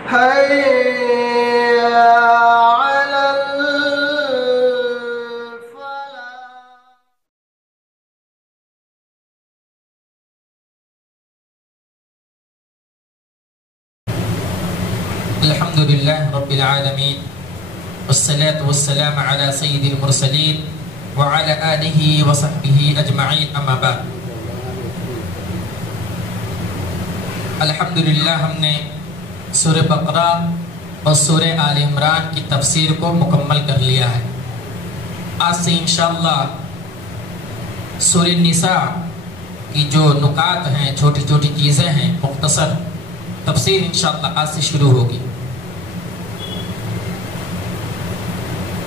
حي على الحمد لله رب العالمين والصلاة والسلام على سيد المرسلين وعلى آله وصحبه أجمعين أما بعد الحمدللہ ہم نے سورہ بقرہ اور سورہ آل عمران کی تفسیر کو مکمل کر لیا ہے. آج سے انشاءاللہ سورہ نساء کی جو نکات ہیں، چھوٹی چھوٹی چیزیں ہیں، مختصر تفسیر انشاءاللہ آج سے شروع ہوگی.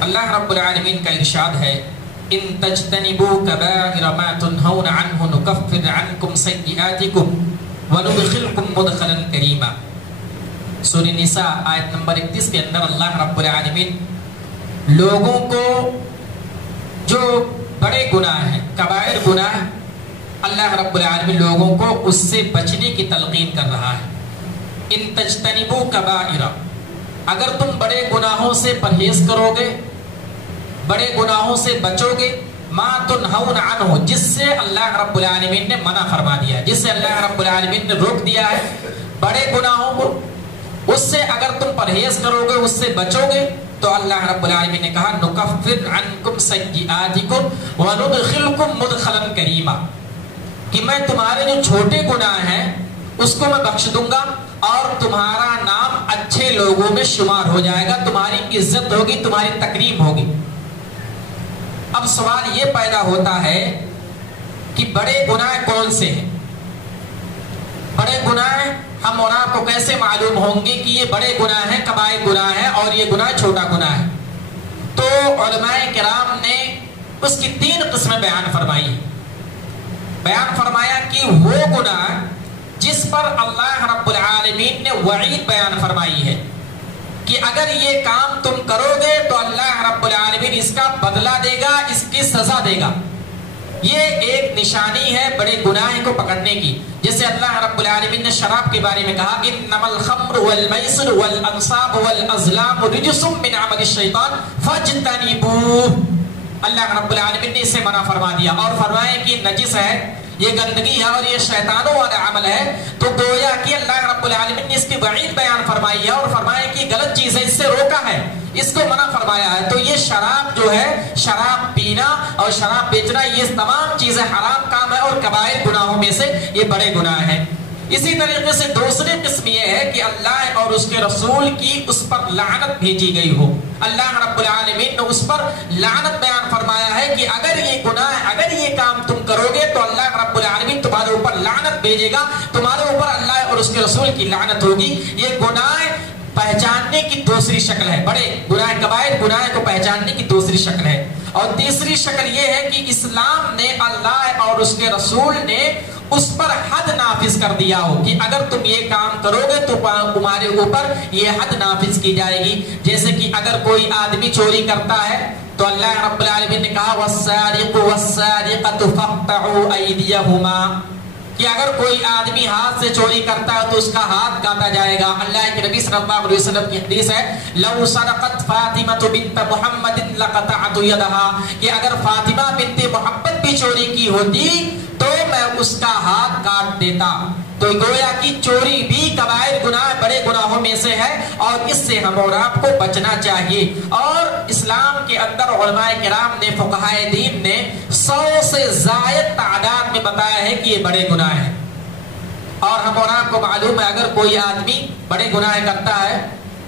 اللہ رب العالمین کا ارشاد ہے ان تجتنبوا کبائر ما تنہون عنہ نکفر عنکم سیئاتکم وَنُدْخِلْكُمْ مُدْخَلًا كَرِيمًا. سورہ نساء آیت نمبر 31 کے اندر اللہ رب العالمین لوگوں کو جو بڑے گناہ ہیں، کبائر گناہ، اللہ رب العالمین لوگوں کو اس سے بچنے کی تلقین کر رہا ہے. ان تجتنبوا کبائر، اگر تم بڑے گناہوں سے پرہیز کرو گے، بڑے گناہوں سے بچو گے، ما تنہون عنہ، جس سے اللہ رب العالمین نے منع فرما دیا ہے، جس سے اللہ رب العالمین نے روک دیا ہے، بڑے گناہوں کو، اس سے اگر تم پرہیز کرو گے، اس سے بچو گے، تو اللہ رب العالمین نے کہا نکفر عنکم سیئاتکم وندخلکم مدخلا کریما، کہ میں تمہارے جو چھوٹے گناہ ہیں اس کو میں بخش دوں گا اور تمہارا نام اچھے لوگوں میں شمار ہو جائے گا، تمہاری عزت ہوگی، تمہاری تکریم ہوگی. اب سوال یہ پیدا ہوتا ہے کہ بڑے گناہ کون سے ہیں؟ بڑے گناہ ہم اور آپ کو کیسے معلوم ہوں گے کہ یہ بڑے گناہ ہیں، کبائر گناہ ہیں اور یہ گناہ چھوٹا گناہ ہے؟ تو علماء کرام نے اس کی 3 قسمیں بیان فرمائی ہیں. بیان فرمایا کہ وہ گناہ جس پر اللہ رب العالمین نے وعید بیان فرمائی ہے کہ اگر یہ کام تم کرو گے تو اللہ رب العالمین اس کا بدلہ دے گا، اس کی سزا دے گا. یہ ایک نشانی ہے بڑے گناہ کو پکڑنے کی. جیسے اللہ رب العالمین نے شراب کے بارے میں کہا انما الخمر والمیسر والانصاب والازلام رجس من عمل الشیطان فاجتنبوه. اللہ رب العالمین نے اسے منع فرما دیا اور فرمایا کہ نجس ہے، یہ گندگی ہے اور یہ شیطانوں والا عمل ہے. تو گویا کہ اللہ رب العالمین نے اس کی وعید بیان فرمائی ہے اور فرمایا کہ غلط چیز ہے، اس سے روکا ہے، اس کو منع فرمایا ہے. تو یہ شراب جو ہے، شراب پینا اور شراب بیچنا، یہ تمام چیزیں حرام کام ہے اور کبائر گناہوں میں سے یہ بڑے گناہ ہیں. اسی طریقے سے دوسری قسم یہ ہے کہ اللہ اور اس کے رسول کی اس پر لعنت بھیجی گئی ہو. اللہ رب العالمین نے اس پر لعنت بیان فرمایا ہے کہ اگر یہ گناہ، اگر یہ کام تم کرو گے تو اللہ رب العالمین تمہارے اوپر لعنت بھیجے گا، تمہارے اوپر اللہ اور اس کے رسول کی لعنت ہوگی. یہ گناہ پہچاننے کی دوسری شکل ہے. بڑے گناہ، کبائر گناہ کو پہچاننے کی دوسری شکل ہے. اور تیسری شکل یہ ہے کہ اسلام نے، اللہ اور اس کے رسول نے اس پر حد نافذ کر دیا ہو کہ اگر تم یہ کام کرو گے تو تمہارے اوپر یہ حد نافذ کی جائے گی. جیسے کہ اگر کوئی آدمی چوری کرتا ہے تو اللہ رب العالمین نے کہا والسارق والسارقۃ فاقطعوا ایدیہما، کہ اگر کوئی آدمی ہاتھ سے چوری کرتا ہے تو اس کا ہاتھ کاٹا جائے گا. اللہ کے نبی صلی اللہ علیہ وسلم کی حدیث ہے لو سرقت فاطمہ بنت محمد لقطعت یدہا، کہ اگر فاطمہ بنت محمد بھی چوری کی ہوتی تو میں اس کا ہاتھ کاٹ دیتا. تو گویا کی چوری بھی کبائر گناہ، بڑے گناہوں میں سے ہے اور اس سے ہم اور آپ کو بچنا چاہیے. اور اسلام کے اندر علماء کرام نے، فقہائے دین نے 100 سے زائد تعداد میں بتایا ہے کہ یہ بڑے گناہ ہیں. اور ہم اور آپ کو معلوم ہے اگر کوئی آدمی بڑے گناہ کرتا ہے،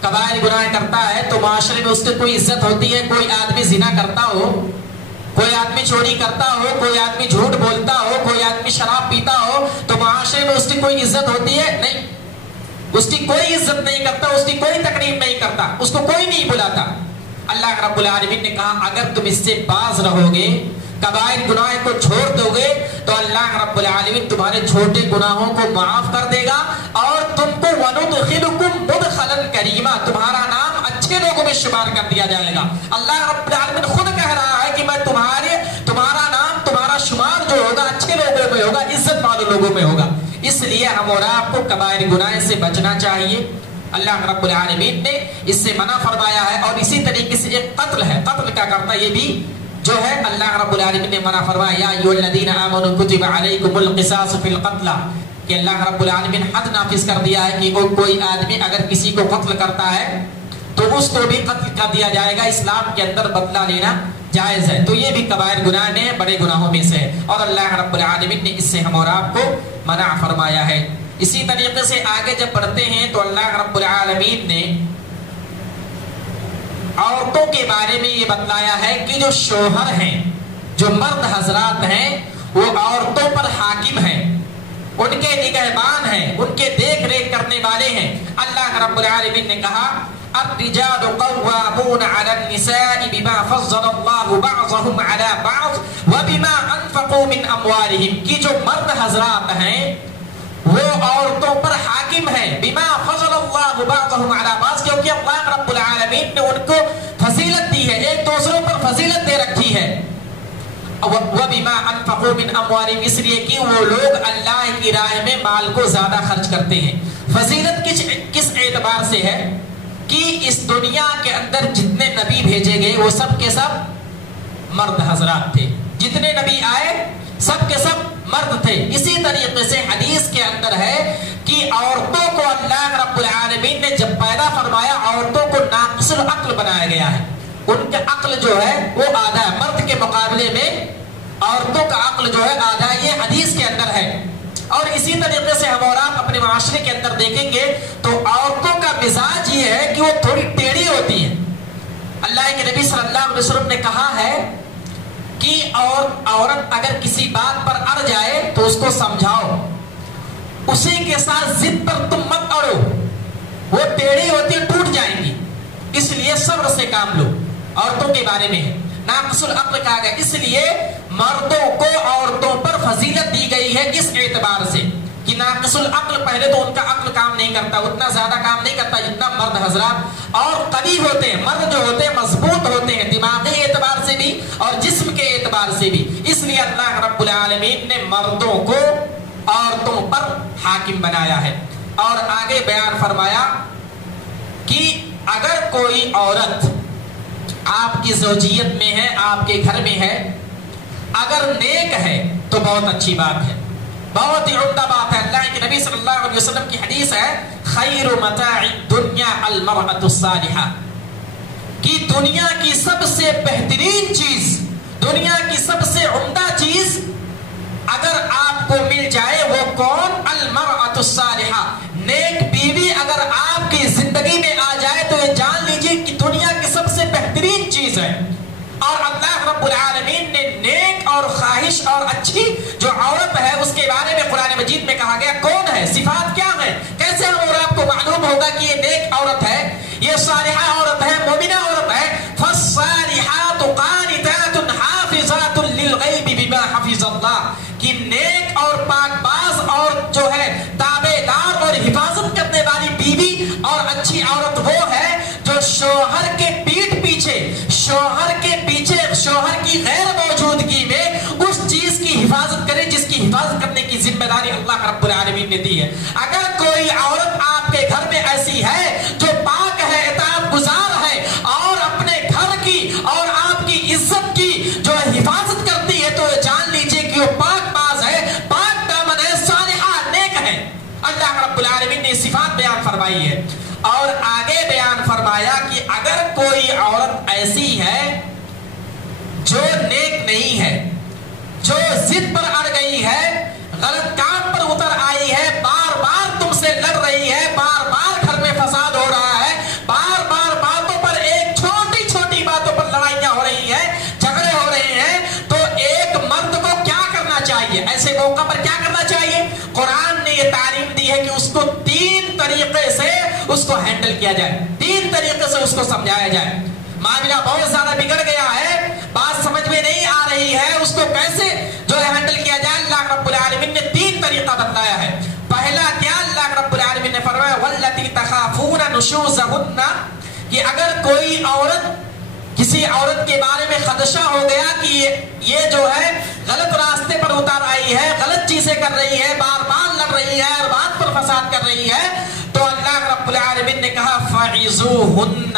کبائر گناہ کرتا ہے تو معاشرے میں اس کی کوئی عزت ہوتی ہے. کوئی آدمی زنا کرتا ہو، کوئی آدمی چوری کرتا ہو، کوئی آدمی جھوٹ بولتا ہو، کوئی آدمی شراب پیتا ہو تو معاشرے میں اس کی کوئی عزت ہوتی ہے؟ نہیں، اس کی کوئی عزت نہیں کرتا، اس کی کوئی تقریب نہیں کرتا، اس کو کوئی نہیں بلاتا. اللہ رب العالمین نے کہا اگر تم اس سے باز رہو گے، کبائر گناہ کو چھوڑ دو گے تو اللہ رب العالمین تمہارے چھوٹے گناہوں کو معاف کر دے گا اور تم کو وندخلکم مدخلا کریما، تمہارا نام اچھے لوگوں میں شمار کر دیا جائے گا. اللہ رب العالمین خود کہہ رہا ہے کہ میں تمہارا نام، تمہارا شمار جو ہوگا اچھے لوگوں میں ہوگا، عزت والے لوگوں میں ہوگا. اس لیے ہم اور آپ کو کبائر گناہ سے بچنا چاہیے اللہ رب العالمین نے اس سے منع فرمایا ہے. اور اسی طریقے سے ایک قتل ہے, قتل کا کرتا یہ بھی جو ہے اللہ رب العالمین نے منع فرمایا, یا ایھا الذین آمنوا کتب علیکم القصاص فی القتلى, کہ اللہ رب العالمین حد نافذ کر دیا ہے کہ کوئی آدمی اگر کسی کو قتل کرتا ہے تو اس کو بھی قتل کر دیا جائے گا. اسلام کے اندر بدلہ لینا جائز ہے. تو یہ بھی کبائر گناہ میں بڑے گناہوں میں سے ہے, اور اللہ رب العالمین نے اس سے ہم اور آپ کو منع فرمایا ہے. اسی طریقے سے آگے جب پڑھتے ہیں تو اللہ رب العالمین نے عورتوں کے بارے میں یہ بتلایا ہے کہ جو شوہر ہیں, جو مرد حضرات ہیں, وہ عورتوں پر حاکم ہیں, ان کے نگہبان ہیں, ان کے دیکھ ریکھ کرنے والے ہیں. اللہ رب العالمین نے کہا الرجال قوامون على النساء بما فضل الله بعضهم على بعض وبما انفقوا من اموالهم, کہ جو مرد حضرات ہیں وہ عورتوں پر حاکم ہیں. بما فضل الله بعضهم على بعض, کیونکہ اللہ رب العالمین نے ان کو فضیلت دی ہے, ایک دوسروں پر فضیلت دے رکھی ہے. وَبِمَا أَنْفَقُوا مِنْ أَمْوَالِهِمْ, اس لیے کہ وہ لوگ اللہ کی راہ میں مال کو زیادہ خرچ کرتے ہیں. فضیلت کس اعتبار سے ہے کہ اس دنیا کے اندر جتنے نبی بھیجے گئے وہ سب کے سب مرد حضرات تھے. جتنے نبی آئے سب کے سب مرد تھے. اسی طریقے سے حدیث کے اندر ہے کہ عورتوں کو اللہ رب العالمین نے جب پیدا فرمایا عورتوں کو ناقص العقل بنایا گیا ہے. ان کا عقل جو ہے وہ آدھا ہے, مرد کے مقابلے میں عورتوں کا عقل جو ہے آدھا, یہ حدیث کے اندر ہے. اور اسی طریقے سے ہم اور آپ اپنے معاشرے کے اندر دیکھیں گے تو عورتوں کا مزاج یہ ہے کہ وہ تھوڑی ٹیڑھی ہوتی ہیں. اللہ کے نبی صلی اللہ علیہ وسلم نے کہا ہے کہ عورت اگر کسی بات پر اڑ جائے تو اس کو سمجھاؤ, اسی کے ساتھ ضد پر تم مت اڑو, وہ ٹیڑھی ہوتی ہے, ٹوٹ جائیں گی. اس لیے صبر سے کام لو. عورتوں کے بارے میں ہے ناقص العقل کہا گیا. اس لیے مردوں کو عورتوں پر فضیلت دی گئی ہے اس اعتبار سے کہ ناقص العقل, پہلے تو ان کا عقل کام نہیں کرتا, اتنا زیادہ کام نہیں کرتا جتنا مرد حضرات, اور قوی ہوتے ہیں. مرد جو ہوتے ہیں مضبوط ہوتے ہیں دماغی اعتبار سے بھی اور جسم کے اعتبار سے بھی. اس لیے اللہ رب العالمین نے مردوں کو عورتوں پر حاکم بنایا ہے. اور آگے بیان فرمایا کہ اگر کوئی عورت آپ کی زوجیت میں ہے, آپ کے گھر میں ہے, اگر نیک ہے تو بہت اچھی بات ہے, بہت ہی عمدہ بات ہے. اللہ کے نبی صلی اللہ علیہ وسلم کی حدیث ہے خیر متاع الدنیا المرأة الصالحہ, کہ دنیا کی سب سے بہترین چیز, دنیا کی سب سے عمدہ چیز اگر آپ کو مل جائے وہ کون؟ المرأة الصالحہ, نیک بیوی اگر آپ کی زندگی میں آ جائے تو یہ جان لیجئے کہ دنیا کی سب سے بہترین چیز ہے. اور اللہ رب العالمین نے نیک اور خواہش اور اچھی جو عورت ہے اس کے بارے میں قرآن مجید میں کہا گیا کون ہے, صفات کیا ہے, کیسے ہم اور آپ کو معلوم ہوگا کہ یہ نیک عورت ہے, یہ صالحہ عورت ہے, مومنہ عورت ہے. فالصالحات قانتات حافظات للغیب بما حفظ اللہ, کہ نیک اور پاک باز اور جو ہے تابع دار اور حفاظت کرنے والی بیوی اور اچھی عورت وہ ہے جو شوہر کے پیٹھ پیچھے, شوہر کے پیچھے, شوہر کی غیر موجودگی میں اس چیز کی حفاظت کرے جس کی حفاظت کرنے کی ذمہ داری اللہ رب العالمین نے دی ہے. اگر کوئی عورت آپ کے گھر میں ایسی ہے جو پاک ہے, اطاعت گزار ہے اور اپنے گھر کی اور آپ کی عزت کی جو حفاظت کرتی ہے تو جان لیجئے کہ وہ پاک باز ہے, پاک دامن ہے, صالحہ نیک ہے. اللہ رب العالمین نے صفات بیان فرمائی ہے. اور آگے بیان فرمایا کہ اگر کوئی عورت ایسی ہے جو نیک نہیں ہے, جو ضد پر اڑ گئی ہے, غلط کام پر اتر آئی ہے, بار بار تم سے لڑ رہی ہے, بار بار گھر میں فساد ہو رہا ہے, بار بار باتوں پر, ایک چھوٹی چھوٹی باتوں پر لڑائیاں ہو رہی ہیں, جھگڑے ہو رہے ہیں, تو ایک مرد کو کیا کرنا چاہیے, ایسے موقع پر کیا کرنا چاہیے؟ قرآن نے یہ تعلیم دی ہے کہ اس کو 3 طریقے سے اس کو ہینڈل کیا جائے, 3 طریقے سے اس کو سمجھایا جائے. معاملہ بہت زیادہ بگڑ گیا ہے, بات سمجھ میں نہیں آ رہی ہے, اس کو کیسے جو ہے ہینڈل کیا جائے. اللہ رب العالمین نے 3 طریقہ بتلایا ہے. پہلا کیا, اللہ رب العالمین نے فرمایا واللاتی تخافون نشوزہن, کہ اگر کوئی عورت, کسی عورت کے بارے میں خدشہ ہو گیا کہ یہ جو ہے غلط راستے پر اتر آئی ہے, غلط چیزیں کر رہی ہے, بار بار لڑ رہی ہے اور بات پر فساد کر رہی ہے, تو اللہ رب العالمین فَعِزُوهُنَّ،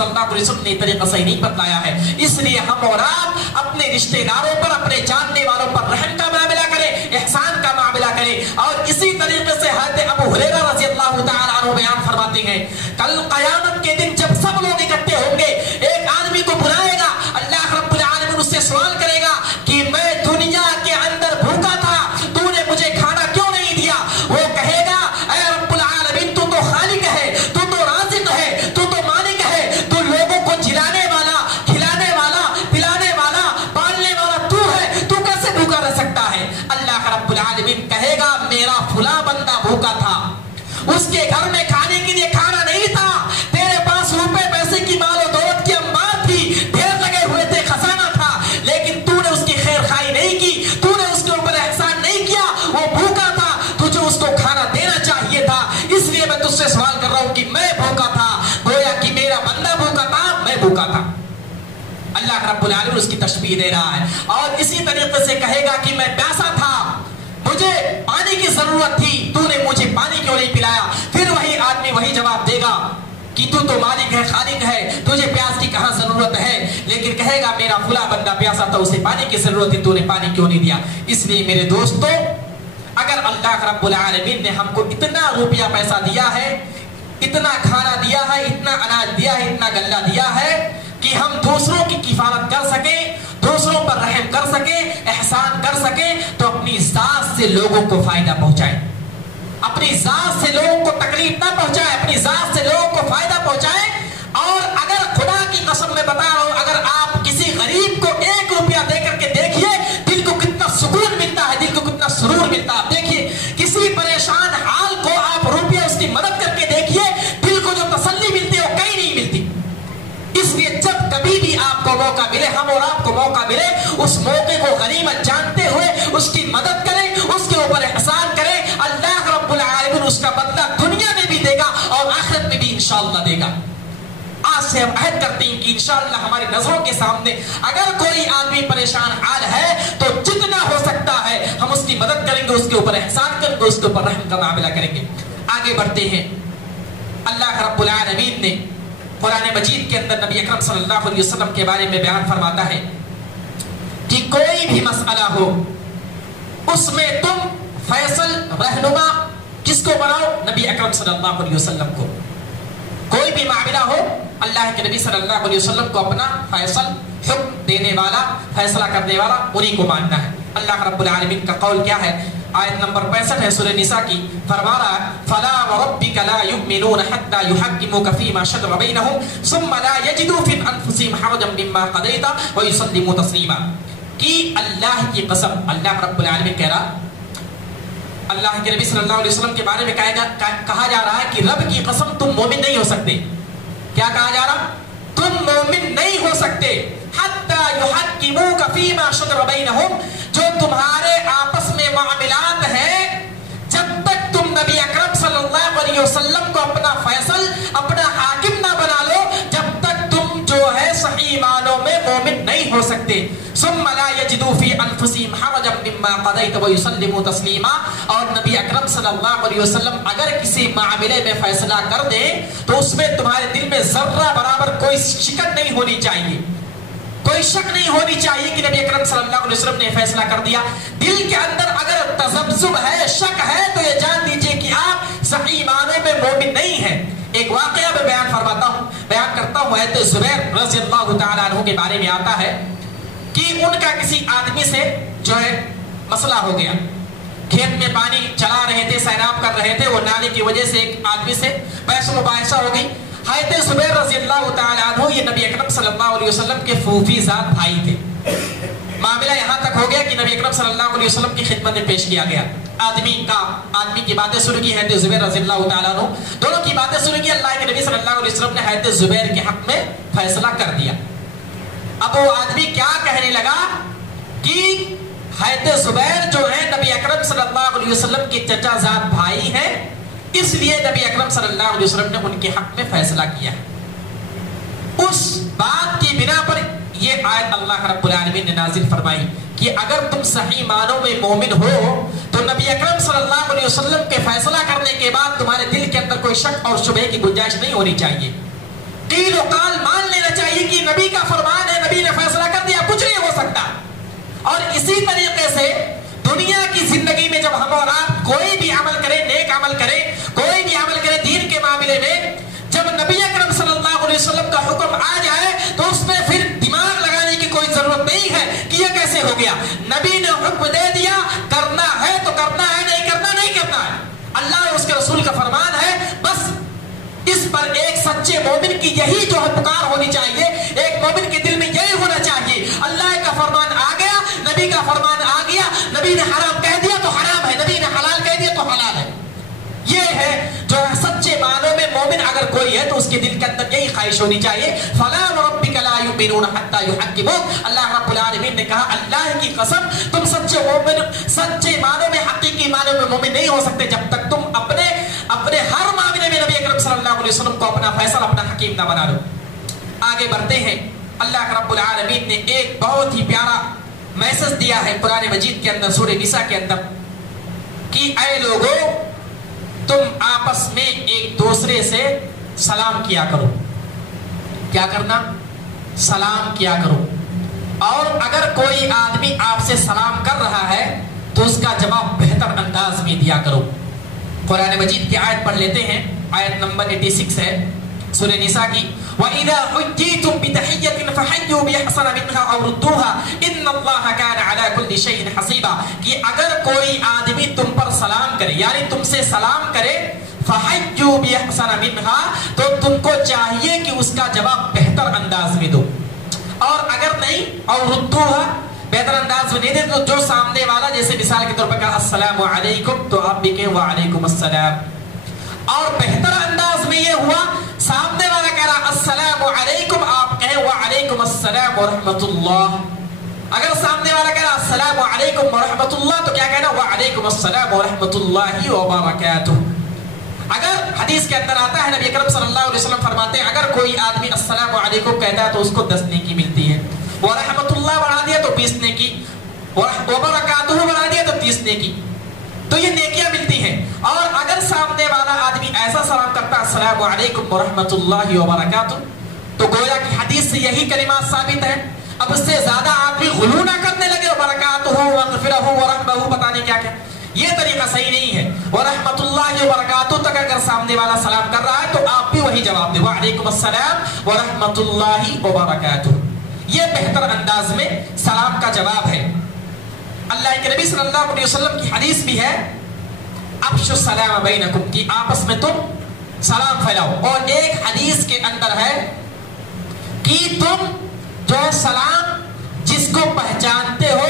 صلی اللہ علیہ وسلم نے طریقہ صحیح نہیں بتلایا ہے. اس لیے ہم اور آپ اپنے رشتہ داروں پر, اپنے جاننے والوں پر رحم کا معاملہ کریں, احسان کا معاملہ کریں. اور اسی طریقے سے حضرت ابو ہریرہ رضی اللہ تعالی عنہ بیان فرماتے ہیں, کل قیامت کے دن جب سب لوگ اکٹھے ہوں گے, ایک آدمی کو بلائے گا, اللہ رب العالمین اس سے سوال کرے گا کہ میں دنیا کے اندر بھوکا تھا, تو نے مجھے کھانا کیوں نہیں دیا؟ وہ کہے گا اے رب العالمین, تو خالق ہے, تو رازق ہے, تو مالک ہے, تو لوگوں کو جلانے والا, کھلانے والا, پلانے والا, پالنے والا تو ہے, تو کیسے بھوکا رہ سکتا ہے؟ اللہ رب العالمین کہے گا میرا فلاں بندہ بھوکا تھا, اس کے گھر میں کھانے کے لیے کھانا نہیں تھا, تیرے پاس روپے پیسے کی مال و دولت کی انبار تھی, ڈھیر لگے ہوئے تھے, خزانہ تھا, لیکن تو نے اس کی خیر خائی نہیں کی, تو نے اس کے اوپر احسان نہیں کیا, وہ بھوکا تھا, تجھے اس کو کھانا دینا چاہیے تھا. اس لیے میں تجھ سے سوال کر رہا ہوں کہ میں بھوکا تھا, گویا کہ میرا بندہ بھوکا تھا, میں بھوکا تھا. اللہ رب العالمین اس کی تشبیہ دے رہا ہے. اور اسی طریقے سے کہے گا کہ میں پیاسا تھا, مجھے پانی کی ضرورت تھی, تو نے مجھے پانی کیوں نہیں پلایا؟ پھر وہی آدمی وہی جواب دے گا کہ تو مالک ہے, خالق ہے, تجھے پیاس کی کہاں ضرورت ہے؟ لیکن کہے گا میرا فلاں بندہ پیاسا تھا, اسے پانی کی ضرورت تھی, تو نے پانی کیوں نہیں دیا؟ اس لیے میرے دوستو, اگر اللہ رب العالمین نے ہم کو اتنا روپیہ پیسہ دیا ہے, اتنا کھانا دیا ہے, اتنا اناج دیا ہے, اتنا غلہ دیا ہے کہ ہم دوسروں کی کفالت کر سکیں, دوسروں پر رحم کر سکیں, احسان کر سکیں, تو اپنی ذات سے لوگوں کو فائدہ پہنچائیں, اپنی ذات سے لوگوں کو تکلیف نہ پہنچائیں, اپنی ذات سے لوگوں کو فائدہ پہنچائیں. اور اگر خدا کی قسم میں بتا رہا ہوں, اگر آپ کسی غریب کو 1 روپیہ دے کر کے دیکھیے, دل کو کتنا سکون ملتا ہے, دل کو کتنا سرور ملتا ہے. دیکھیے کسی پریشان حال کو آپ روپیہ اس کی مدد کر کے دیکھیے, دل کو جو تسلی ملتی ہے وہ کہیں نہیں ملتی. اس لیے جب کبھی بھی آپ کو موقع ملے, ہم اور آپ کو موقع ملے, اس موقع کو غنیمت جانتے ہوئے اس کی مدد کریں, اس کے اوپر احسان کریں. اللہ رب العالمین اس کا بدلہ دنیا میں بھی دے گا اور آخرت میں بھی انشاءاللہ دے گا. آج سے ہم عہد کرتے ہیں کہ انشاءاللہ ہماری نظروں کے سامنے اگر کوئی آدمی پریشان حال ہے تو جتنا ہو سکتا ہے ہم اس کی مدد کریں گے, اس کے اوپر احسان کریں گے, اس کے اوپر رحم کا معاملہ کریں گے. آگے بڑھتے ہیں. اللہ رب العالمین نے قرآن مجید کے اندر نبی اکرم صلی اللہ علیہ وسلم کے بارے میں بیان فرماتا ہے کہ کوئی بھی مسئلہ ہو اس میں تم فیصل رہنما کس کو بناؤ؟ نبی اکرم صلی اللہ علیہ وسلم کو. کوئی بھی معاملہ ہو, اللہ کے نبی صلی اللہ علیہ وسلم کو اپنا فیصل, حکم دینے والا, فیصلہ کرنے والا, انہی کو ماننا ہے. اللہ رب العالمین کا قول کیا ہے؟ آیت نمبر 65 ہے سورہ نساء کی, فرما رہا ہے فَلَا وَرَبِّكَ لَا يُؤْمِنُونَ حَتَّى يُحَكِّمُوكَ فِي مَا شَجَرَ بَيْنَهُمْ ثُمَّ لَا يَجِدُوا فِي أَنفُسِهِمْ حَرَجًا مِّمَّا قَضَيْتَ وَيُسَلِّمُوا تَسْلِيمًا. کہ اللہ کی قسم, اللہ رب العالمین کہہ رہا, اللہ کے نبی صلی اللہ علیہ وسلم کے بارے میں کہا جا رہا ہے کہ رب کی قسم تم مومن نہیں ہو سکتے. کیا کہا جا رہا؟ تم مومن نہیں ہو سکتے حتی یحکموک فیما شجر بینہم, جو تمہارے آپس میں معاملات ہیں, جب تک تم نبی اکرم صلی اللہ علیہ وسلم کو اپنا فیصل, اپنا حاکم نہ بنا لو, جب تک تم جو ہے صحیح معنوں میں مومن نہیں ہو سکتے. ثم لا یجدوا فی انفسہم حرجا مما قضیت ویسلموا تسلیما. اور نبی اکرم صلی اللہ علیہ وسلم اگر کسی معاملے میں فیصلہ کر دیں تو اس میں تمہارے دل میں ذرہ برابر کوئی شکن نہیں ہونی چاہیے, کوئی شک نہیں ہونی چاہیے کہ نبی اکرم صلی اللہ علیہ وسلم نے فیصلہ کر دیا. دل کے اندر اگر تذبذب ہے, شک ہے, تو یہ جان دیجئے کہ آپ صحیح معنوں میں مومن نہیں ہیں. ایک واقعہ میں بیان کرتا ہوں. حضرت زبیر رضی اللہ تعالیٰ عنہ کے بارے میں آتا ہے کہ ان کا کسی آدمی سے جو ہے مسئلہ ہو گیا. کھیت میں پانی چلا رہے تھے, سیراب کر رہے تھے, وہ نالے کی وجہ سے ایک آدمی سے بحث و مباحثہ ہو گئی. حضرت زبیر رضی اللہ تعالیٰ عنہ یہ نبی اکرم صلی اللہ علیہ وسلم کے پھوپھی ذات بھائی تھے. معاملہ یہاں تک ہو گیا کہ نبی اکرم صلی اللہ علیہ وسلم کی خدمت میں پیش کیا گیا. آدمی کی باتیں سن کی حضرت زبیر رضی اللہ تعالیٰ عنہ, دونوں کی باتیں سن کی. اللہ کے نبی صلی اللہ علیہ وسلم نے حضرت زبیر کے حق میں فیصلہ کر دیا. اب وہ آدمی کیا کہنے لگا کہ حضرت زبیر جو ہے نبی اکرم صلی اللہ علیہ وسلم کے چچا زاد بھائی ہیں, اس لیے نبی اکرم صلی اللہ علیہ وسلم نے ان کے حق میں فیصلہ کیا. اس بات کی بنا پر یہ آیت اللہ رب العالمین نے نازل فرمائی کہ اگر تم صحیح معنوں میں مومن ہو تو نبی اکرم صلی اللہ علیہ وسلم کے فیصلہ کرنے کے بعد تمہارے دل کے اندر کوئی شک اور شبہ کی گنجائش نہیں ہونی چاہیے. قیل و قال مان لینا چاہیے کہ نبی کا فرمان ہے, نبی نے فیصلہ کر دیا, کچھ نہیں ہو سکتا. اور اسی طریقے سے دنیا کی زندگی میں جب ہم اور آپ کوئی بھی عمل کریں, نیک عمل کریں, کوئی بھی عمل کریں دین کے معاملے میں, جب نبی اکرم صلی اللہ علیہ وسلم کا حکم آ جائے تو اس میں پھر دماغ لگانے کی کوئی ضرورت نہیں ہے کہ یہ کیسے ہو گیا. نبی نے حکم دے دیا, کرنا ہے تو کرنا ہے, نہیں کرنا نہیں کرنا ہے. اللہ اور اس کے رسول کا فرمان ہے, بس اس پر ایک سچے مومن کی یہی جو ہے پکار ہونی چاہیے, ایک مومن کے دل میں یہی ہونا چاہیے. اللہ کا فرمان آ گیا, نبی کا فرمان آ گیا, نبی نے حرام کہہ دیا تو حرام ہے, نبی نے حلال کہہ دیا تو حلال ہے. یہ ہے جو سچے معنوں میں مومن اگر کوئی ہے تو اس کے دل کے اندر یہی خواہش ہونی چاہیے. فلا وربک لا یؤمنون حتی یحکموک. اللہ رب العالمین نے کہا اللہ کی قسم تم سچے مومن, سچے معنوں میں, حقیقی معنوں میں مومن نہیں ہو سکتے جب تک تم اپنے ہر معاملے میں نبی اکرم صلی اللہ علیہ وسلم کو اپنا فیصلہ, اپنا حکیم نہ بنا لو. آگے بڑھتے ہیں. اللہ رب العالمین نے ایک بہت ہی پیارا میسج دیا ہے قرآن مجید کے اندر, سورہ نساء کے اندر, کہ اے لوگو تم آپس میں ایک دوسرے سے سلام کیا کرو. کیا کرنا؟ سلام کیا کرو. اور اگر کوئی آدمی آپ سے سلام کر رہا ہے تو اس کا جواب بہتر انداز میں دیا کرو. قرآن مجید کی آیت پڑھ لیتے ہیں, آیت نمبر 86 ہے سورہ نساء کی. وَإِذَا حُيِّيتُم بِتَحِيَّةٍ فَحَيُّوا بِأَحْسَنَ مِنْهَا أَوْ رُدُّوهَا إِنَّ اللَّهَ كَانَ عَلَى كُلِّ شَيْءٍ حَسِيبًا. کہ اگر کوئی آدمی تم پر سلام کرے, یعنی تم سے سلام کرے, فَحَيُّوا بِأَحْسَنَ مِنْهَا, تو تم کو چاہیے کہ اس کا جواب بہتر انداز میں دو. اور اگر نہیں, اور رُدُّوها, بہتر انداز میں نہیں دے تو جو سامنے والا جیسے مثال کے طور پر کہا السلام علیکم تو آپ بھی کہیں وعلیکم السلام. اور بہتر انداز میں یہ ہوا سامنے والا کہہ رہا السلام علیکم, آپ کہیں وعلیکم السلام ورحمۃ اللہ. اگر سامنے والا کہہ رہا السلام علیکم ورحمۃ اللہ تو کیا کہنا؟ وعلیکم السلام ورحمۃ اللہ وبرکاتہ. اگر حدیث کے اندر آتا ہے نبی اکرم صلی اللہ علیہ وسلم فرماتے ہیں اگر کوئی آدمی السلام علیکم کہتا ہے تو اس کو 10 نیکی ملتی ہے, ورحمۃ اللہ بڑھا دیا تو 20 نیکی, وبرکاتہ بڑھا دیا تو 30 نیکی. تو یہ نیکیاں ملتی ہیں. اور اگر سامنے والا آدمی ایسا سلام کرتا ہے السلام علیکم ورحمۃ اللہ وبرکاتہ, تو گویا کہ حدیث سے یہی کلمات ثابت ہے. اب اس سے زیادہ آدمی غلو نہ کرنے لگے وبرکاتہ ومغفرہ ورحمہ, پتہ نہیں کیا کیا, یہ طریقہ صحیح نہیں ہے. ورحمۃ اللہ وبرکاتہ تک اگر سامنے والا سلام کر رہا ہے تو آپ بھی وہی جواب دیں وعلیکم السلام ورحمۃ اللہ وبرکاتہ. یہ بہتر انداز میں سلام کا جواب ہے. اللہ کے نبی صلی اللہ علیہ وسلم کی حدیث بھی ہے افشوا السلام بینکم, کی آپس میں تم سلام پھیلاؤ. اور ایک حدیث کے اندر ہے کہ تم جو سلام جس کو پہچانتے ہو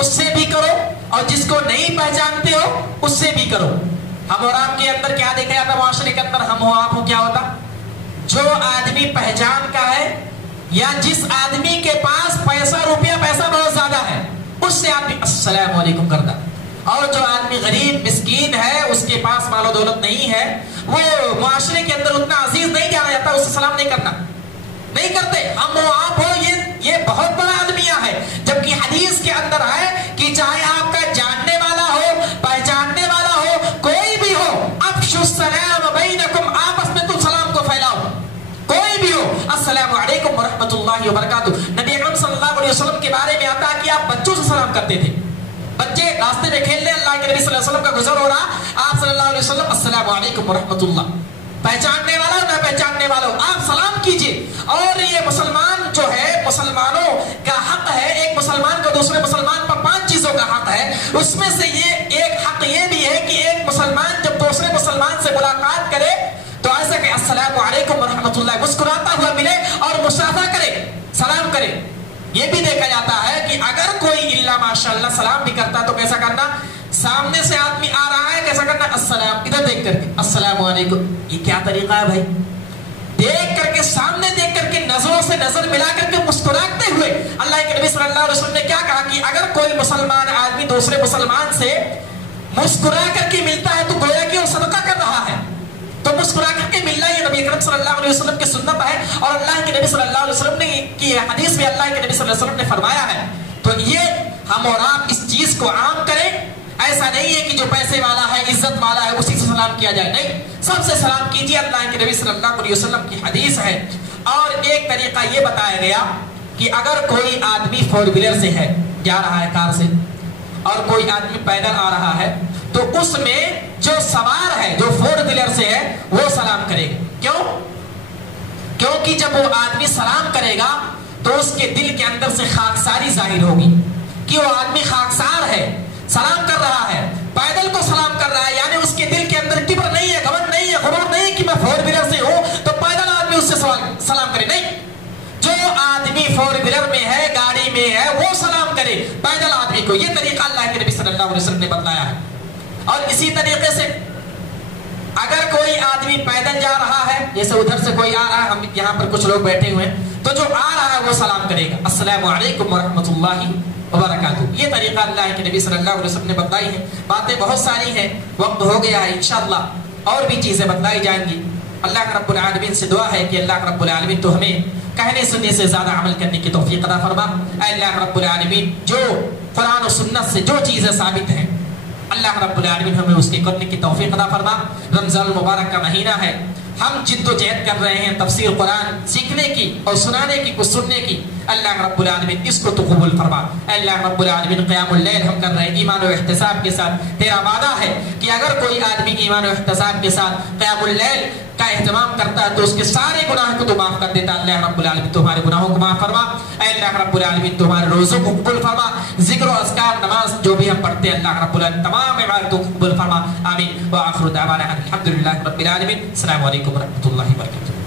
اس سے بھی کرو اور جس کو نہیں پہچانتے ہو اس سے بھی کرو. ہم اور آپ کے اندر کیا دیکھا جاتا معاشرے کے اندر, ہم ہو آپ ہو, کیا ہوتا؟ جو آدمی پہچان کا ہے یا جس آدمی کے پاس پیسہ بہت زیادہ ہے اس سے آدمی السلام علیکم کرتا. اور جو آدمی غریب مسکین ہے اس کے پاس مال و دولت نہیں ہے, وہ معاشرے کے اندر اتنا عزیز نہیں جانا جاتا, اس سے سلام نہیں کرنا, نہیں کرتے. ہم ہو آپ ہو, یہ بہت بڑا المیہ ہے. جبکہ حدیث کے اندر ہے کہ چاہے آپ کا جاننے والا ہو, پہچاننے والا ہو, کوئی بھی ہو, افشوا السلام بینکم, آپس میں تم سلام کو پھیلاؤ, کوئی بھی ہو. السلام علیکم ورحمۃ اللہ وبرکاتہ. نبی اکرم صلی اللہ علیہ وسلم کے بارے میں آتا ہے کہ آپ بچوں سے سلام کرتے تھے. بچے راستے میں کھیل رہے, اللہ کے نبی صلی اللہ علیہ وسلم کا گزر ہو رہا, آپ صلی اللہ علیہ وسلم السلام علیکم ورحمۃ اللہ, پہچاننے والا ہو نہ پہچاننے والا ہو آپ سلام کیجئے. اور یہ مسلمان جو ہے, مسلمانوں کا حق ہے, ایک مسلمان کو دوسرے مسلمان پر 5 چیزوں کا حق ہے. اس میں سے یہ ایک حق یہ بھی ہے کہ ایک مسلمان جب دوسرے مسلمان سے ملاقات کرے تو ایسا کہ السلام علیکم ورحمۃ اللہ مسکراتا ہوا ملے اور مصافحہ کرے, سلام کرے. یہ بھی دیکھا جاتا ہے کہ اگر کوئی الا ماشاء اللہ سلام بھی کرتا تو کیسا کرنا, سامنے سے آدمی آ رہا ہے کیسا کرنا, السلام, ادھر دیکھ کر کے السلام علیکم. یہ کیا طریقہ ہے بھائی؟ دیکھ کر کے, سامنے دیکھ کر کے, نظروں سے نظر ملا کر کے مسکراتے ہوئے. اللہ کے نبی صلی اللہ علیہ وسلم نے کیا کہا کہ اگر کوئی مسلمان آدمی دوسرے مسلمان سے مسکرا کر کے ملتا ہے تو گویا کہ وہ صدقہ کر رہا ہے. تو مسکرا کر کے ملنا یہ نبی اکرم صلی اللہ علیہ وسلم کی سنت ہے. اور اللہ کے نبی صلی اللہ علیہ وسلم نے کی حدیث میں اللہ کے نبی صلی اللہ علیہ وسلم نے فرمایا ہے. تو یہ ہم اور آپ اس چیز کو عام کریں. ایسا نہیں ہے کہ جو پیسے والا ہے, عزت والا ہے, اسی سے سلام کیا جائے, نہیں, سب سے سلام کیجیے. اللہ کے نبی صلی اللہ علیہ وسلم کی حدیث ہے اور ایک طریقہ یہ بتایا گیا کہ اگر کوئی آدمی فور ویلر سے ہے، جا رہا ہے کار سے، اور کوئی آدمی پیدل آ رہا ہے، تو اس میں جو سوار ہے، جو فور ویلر سے ہے، وہ سلام کرے گا۔ کیوں؟ کیونکہ جب وہ آدمی سلام کرے گا تو اس کے دل کے اندر سے خاکساری ظاہر ہوگی کہ وہ آدمی خاکسار ہے، سلام کر رہا ہے، پیدل کو سلام کر رہا ہے، یعنی اس کے دل کے اندر کبر نہیں ہے، گھمنڈ نہیں ہے، غرور نہیں کہ میں فور ویلر سے ہوں تو پیدل آدمی اس سے سلام کرے، نہیں۔ جو آدمی فور ویلر میں ہے، گاڑی میں ہے، وہ سلام کرے پیدل آدمی کو۔ یہ طریقہ اللہ کے نبی صلی اللہ علیہ وسلم نے بتلایا ہے۔ اور اسی طریقے سے اگر کوئی آدمی پیدل جا رہا ہے، جیسے ادھر سے کوئی آ رہا ہے، ہم یہاں پر کچھ لوگ بیٹھے ہوئے ہیں، تو جو آ رہا ہے وہ سلام کرے گا، السلام علیکم ورحمۃ اللہ وبرکاتہ۔ یہ طریقہ اللہ کے نبی صلی اللہ علیہ وسلم نے بتلائی ہے۔ باتیں بہت ساری ہیں، وقت ہو گیا ہے، انشاءاللہ اور بھی چیزیں بتلائی جائیں گی۔ اللہ رب العالمین سے دعا ہے کہ اللہ رب العالمین تو ہمیں کہنے سننے سے زیادہ عمل کرنے کی توفیق عطا فرما۔ اے اللہ رب العالمین، جو قرآن و سنت سے جو چیزیں ثابت ہیں، اللہ رب العالمین ہمیں اس کی کرنے کی توفیق عطا فرما۔ رمضان المبارک کا مہینہ ہے، ہم جد و جہد کر رہے ہیں تفسیر قرآن سیکھنے کی اور سنانے کی، کچھ سننے کی۔ اللہ رب العالمین اس کو تو قبول فرما۔ اے اللہ رب العالمین، قیام اللیل ہم کر رہے ہیں ایمان و احتساب کے ساتھ۔ تیرا وعدہ ہے کہ اگر کوئی آدمی ایمان و احتساب کے ساتھ قیام اللیل کا اہتمام کرتا ہے تو اس کے سارے گناہ کو تو معاف کر دیتا۔ اللہ رب العالمین تمہارے گناہوں کو معاف فرما۔ اے اللہ رب العالمین تمہارے روزوں کو قبول فرما۔ ذکر و اذکار، نماز جو بھی ہم پڑھتے ہیں، اللہ رب العالمین تمام عبادتوں کو قبول فرما۔ آمین۔ وآخر دعوانا الحمدللہ رب العالمین۔ السلام علیکم ورحمۃ اللہ وبرکاتہ۔